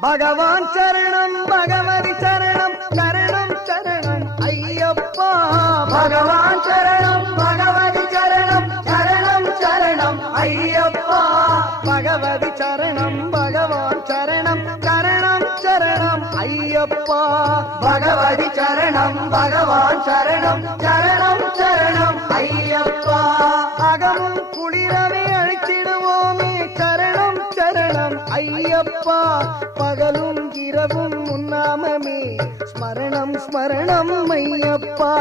பகவான் சரணம் பகவதி சரணம் சரணம் சரணம் ஐயப்பா. பகவான் சரணம் பகவதி சரணம் சரணம் சரணம் ஐயப்பா. பகவதி சரணம் பகவான் சரணம் சரணம் சரணம் ஐயப்பா. பகவதி சரணம் பகவான் சரணம் சரணம் சரணம் ஐயப்பா. அகமும் குளிரவே அழைத்திடுவோமே சரணம் சரணம் ஐயப்பா. பகலும் இரவும் முன்னாமமே ஸ்மரணம் ஸ்மரணம் ஐயப்பா.